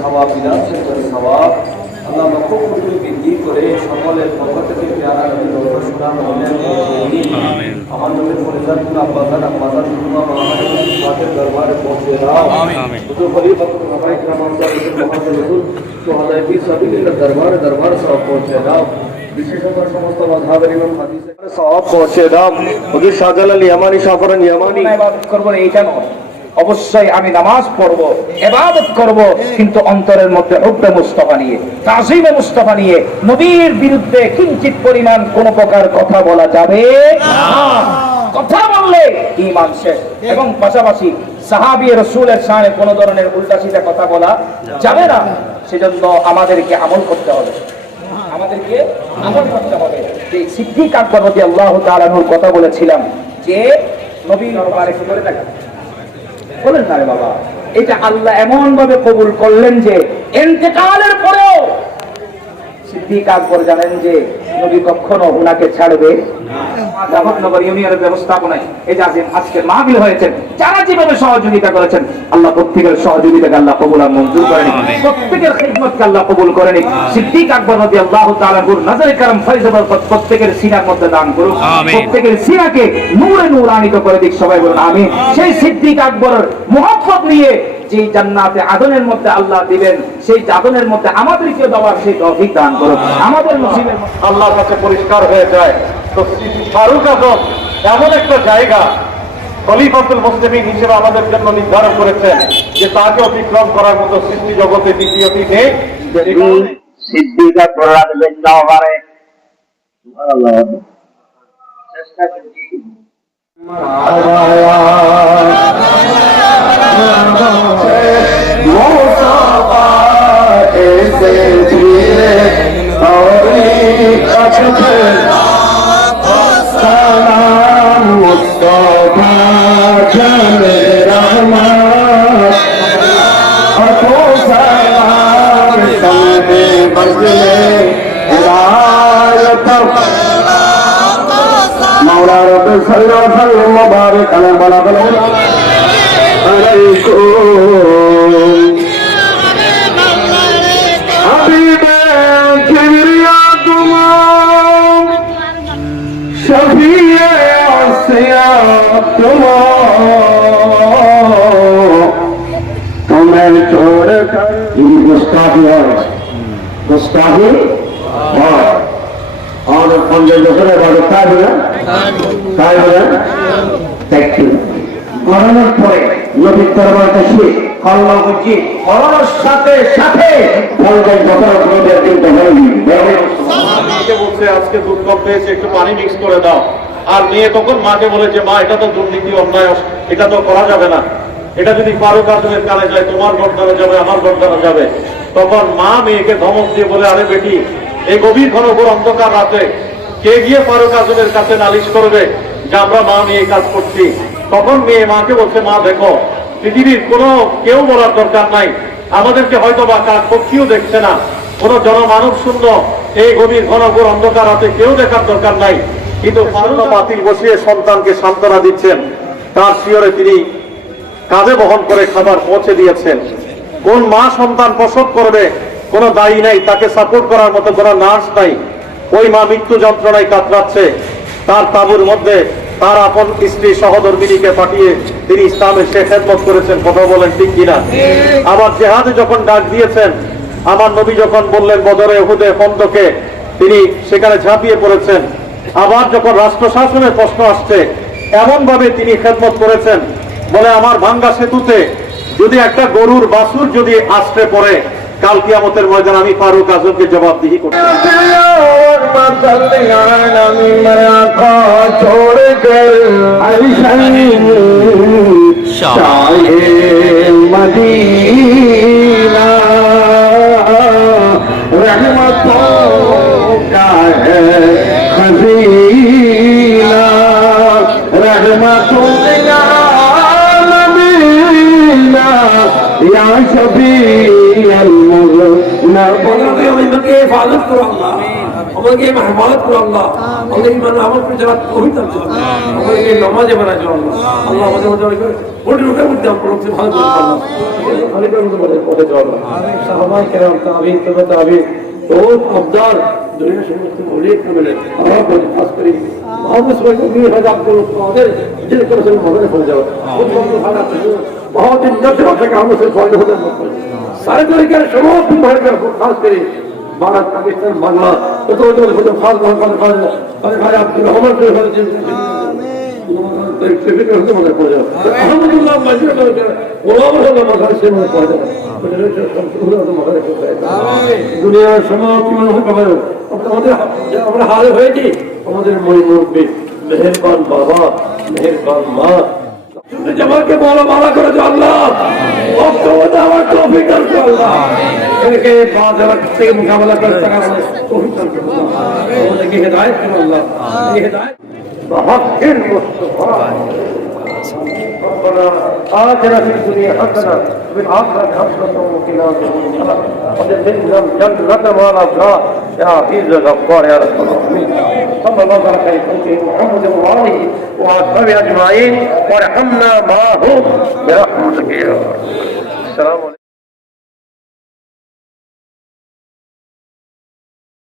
সওয়াব বিলাসের সওয়াব আল্লাহ লক্ষ কোটি বৃদ্ধি করে সকলের পক্ষ থেকে প্যারা নবীর দরবার শোনা মহিলা আমিন। আমার নবীর ফরিজাতুল আব্বাসান আব্বাসান তোমার মহামানের দরবারে পৌঁছে দাও আমিন। তো খলিফাতুল হাবাই کرام মুহাম্মদ রাসূল সুহাদায়ে ফি সাবিলিল্লাহ দরবার সব পৌঁছে দাও। বিশেষ করে সমস্ত মাযহাবের ইমাম হাদিসের সওয়াব পৌঁছে দাও। হুজুর শাহজালাল ইয়ামানি শাফরান ইয়ামানি ইবাদত করব এইটা নয়, অবশ্যই আমি নামাজ পড়ব, ইবাদত করব, কিন্তু অন্তরের মধ্যে হুব্বে মুস্তাফা নিয়ে, তাজিমে মুস্তাফা নিয়ে নবীর বিরুদ্ধে কিঞ্চিত পরিমাণ কোন প্রকার কথা বলা যাবে না। কথা বললে ঈমান শেষ। এবং পাশাপাশি সাহাবী রাসূলের শানে কোন ধরনের উল্টাসিধা কথা বলা যাবে না। সেজন্য আমাদেরকে আমল করতে হবে, আমাদেরকে আমল করতে হবে। যে সিদ্দিক আকবর রাদিয়াল্লাহু তাআলা আনহুর কথা বলেছিলাম যে নবীর দরবারে কি করে দেখা বলেন না রে বাবা, এটা আল্লাহ এমন ভাবে কবুল করলেন যে ইন্তেকালের পরেও সিদ্দিক আকবর জানেন যে নবী কখনো উনাকে ছাড়বে না। জাফরনগর ইউনিয়নের ব্যবস্থাপনায় এই যে আজকে মাহফিল হয়েছেন, যারা যেভাবে সহযোগিতা করেছেন আল্লাহ প্রত্যেকের সহযোগিতাকে আল্লাহ কবুল আর মঞ্জুর করে নিন, প্রত্যেকের খিদমতকে আল্লাহ কবুল করে নিন। সিদ্দিক আকবর রাদিয়াল্লাহু তাআলা আনহুর নজরে কারম ফয়জবাল প্রত্যেকের সিনার মধ্যে দান করুন, প্রত্যেকের সিনাকে নূরে নূরান্বিত করে দিক। সবাই বলুন আমিন। সেই সিদ্দিক আকবরের মুহাব্বত নিয়ে যে জান্নাতে আদনের মধ্যে আল্লাহ দিবেন, সেই আদনের মধ্যে আমাদেরকে দেওয়ার সেই তৌফিক দান করুন। আমাদের নসিবের আল্লাহর কাছে পরিষ্কার হয়ে যায়। তো ফারুক আজম এমন একটা জায়গা খলিফাতুল মুসলিমিন হিসেবে আমাদের জন্য নির্ধারণ করেছেন যে তাকে অতিক্রম করার মতো সৃষ্টি জগতে দ্বিতীয়টি নেই। সিদ্দিক আকবর রাদিয়াল্লাহু আনহু সুবহানাল্লাহ চেষ্টা করছি मुबारक हबीबे किबरिया तुम शफीए आसिया तुम तुम्हें छोड़कर गुस्ताखी আমাদের 50 বছরের বড় তাই বলে মরণের পরে নবীর দরবারে শুয়ে আল্লাহ বলছি মরণের সাথে সাথে 50 বছর নবীর দিনটা হয়নি। বলছে আজকে দুধ কম পেয়েছে, একটু পানি মিক্স করে দাও। আর মেয়ে তখন মাকে বলেছে মা এটা তো দুর্নীতি, অন্যায়, এটা তো করা যাবে না, এটা যদি ফারুক আজমের কানে যায় তোমার গর্দানে যাবে, আমার গর্দানে যাবে। তখন মা মেয়েকে ধমক দিয়ে বলে আরে বেটি, এই গভীর ঘনঘোর অন্ধকার রাতে কে গিয়ে ফারুক আজমের কাছে নালিশ করবে যে আমরা মা মেয়ে কাজ করছি? তখন মেয়ে মাকে বলছে মা দেখো, পৃথিবীর কোনো কেউ বলার দরকার নাই, আমাদেরকে হয়তো বা কাজ পক্ষীও দেখছে না, কোন জনমানব শূন্য এই গভীর ঘনঘোর অন্ধকার রাতে কেউ দেখার দরকার নাই, কিন্তু ফারুক বাতিল বসিয়ে সন্তানকে সান্ত্বনা দিচ্ছেন, তার শিয়রে তিনি কাঁধে বহন করে খাবার পৌঁছে দিয়েছেন। কোন মা সন্তান প্রসব করবে কোন দায়ী নাই, তাকে সাপোর্ট করার মতো কোন নার্স নাই। ওই মা মৃত্যু যন্ত্রণায় কাতরাচ্ছে, তার তাঁবুর মধ্যে তার আপন স্ত্রী সহধর্মিনীকে পাঠিয়ে তিনি ইসলামের সে খেদমত করেছেন। কথা বলেন ঠিক কিনা? আবার জেহাদে যখন ডাক দিয়েছেন, আমার নবী যখন বললেন বদরে, উহুদে, খন্দকে, তিনি সেখানে ঝাঁপিয়ে পড়েছেন। আবার যখন রাষ্ট্র শাসনের প্রশ্ন আসছে, এমন ভাবে তিনি খেদমত করেছেন, বলে আমার ভাঙ্গা সেতুতে যদি একটা গরুর বাছুর যদি আশ্রে পড়ে, কাল কিয়ামতের ময়দান আমি ফারুক আজমকে জবাবদিহি করব। हिफाजत करो अल्लाह। আমাকে মেহমান করো আল্লাহ, আল্লাহ ইমান আমার উপরে যারা তৌহিদ দান করো, আমাকে নামাজে বানায় দাও আল্লাহ, আল্লাহ আমাদের মধ্যে বড় রূপে উঠতে আমরা ভালো করে আল্লাহ, খালিদের মধ্যে পথে যাও আল্লাহ, সাহাবায়ে কেরাম তাবিঈন তবে তাবিঈন বহুত আবদার দুনিয়া সমস্ত অনেক মিলে আমরা খাস করে মোহাম্মদ সাল্লাল্লাহু আলাইহি ওয়াসাল্লাম আমাদের দিল করে মনে পড়ে যাও बहुत दिन जब से हम उसे फॉलो होते हैं सारे तरीके से समूह भी भर कर खास करें भारत पाकिस्तान बांग्ला तो खास खास आपकी रहमत से हर चीज ट्रैफिक होते मगर पड़ जाओ अल्हम्दुलिल्लाह मजबूर करके ओलावर से मगर से में पड़ जाओ दुनिया समूह की मन हो कमाओ अब আমাদের আমরা হাল হয়েছে আমাদের মই মুরব্বি মেহেরবান বাবা মেহেরবান মা जमा के बोलो माला करो जो अल्लाह और तौफीक कर दो अल्लाह इनके बाद से मुकाबला कर सका तौफीक कर दो और की हिदायत करो अल्लाह ये हिदायत बहक मुस्तफा ربنا آتنا في الدنيا حسنة وفي الآخرة حسنة وقنا عذاب النار وادخلنا الجنة مع الأبرار يا عزيز الغفار يا رب العالمين صلى الله على سيدنا محمد وآله وأصحابه أجمعين وارحمنا معهم برحمتك يا رب